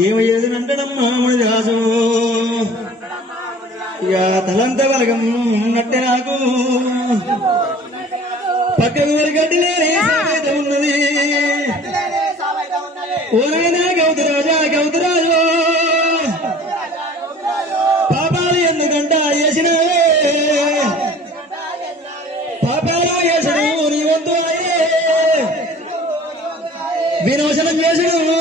ఏమయ్యేదినంటడమ్మా ముడి రాజు ఇక తలంత బలగం ఉన్నట్టే నాకు పక్కకు వరగడ్డి ఉన్నది ఓరైనా గౌతరాజా గౌతరాజు పాపాలు ఎందుకంట చేసిన పాపాలు చేసడు నీ వంతు విమోచనం చేసడు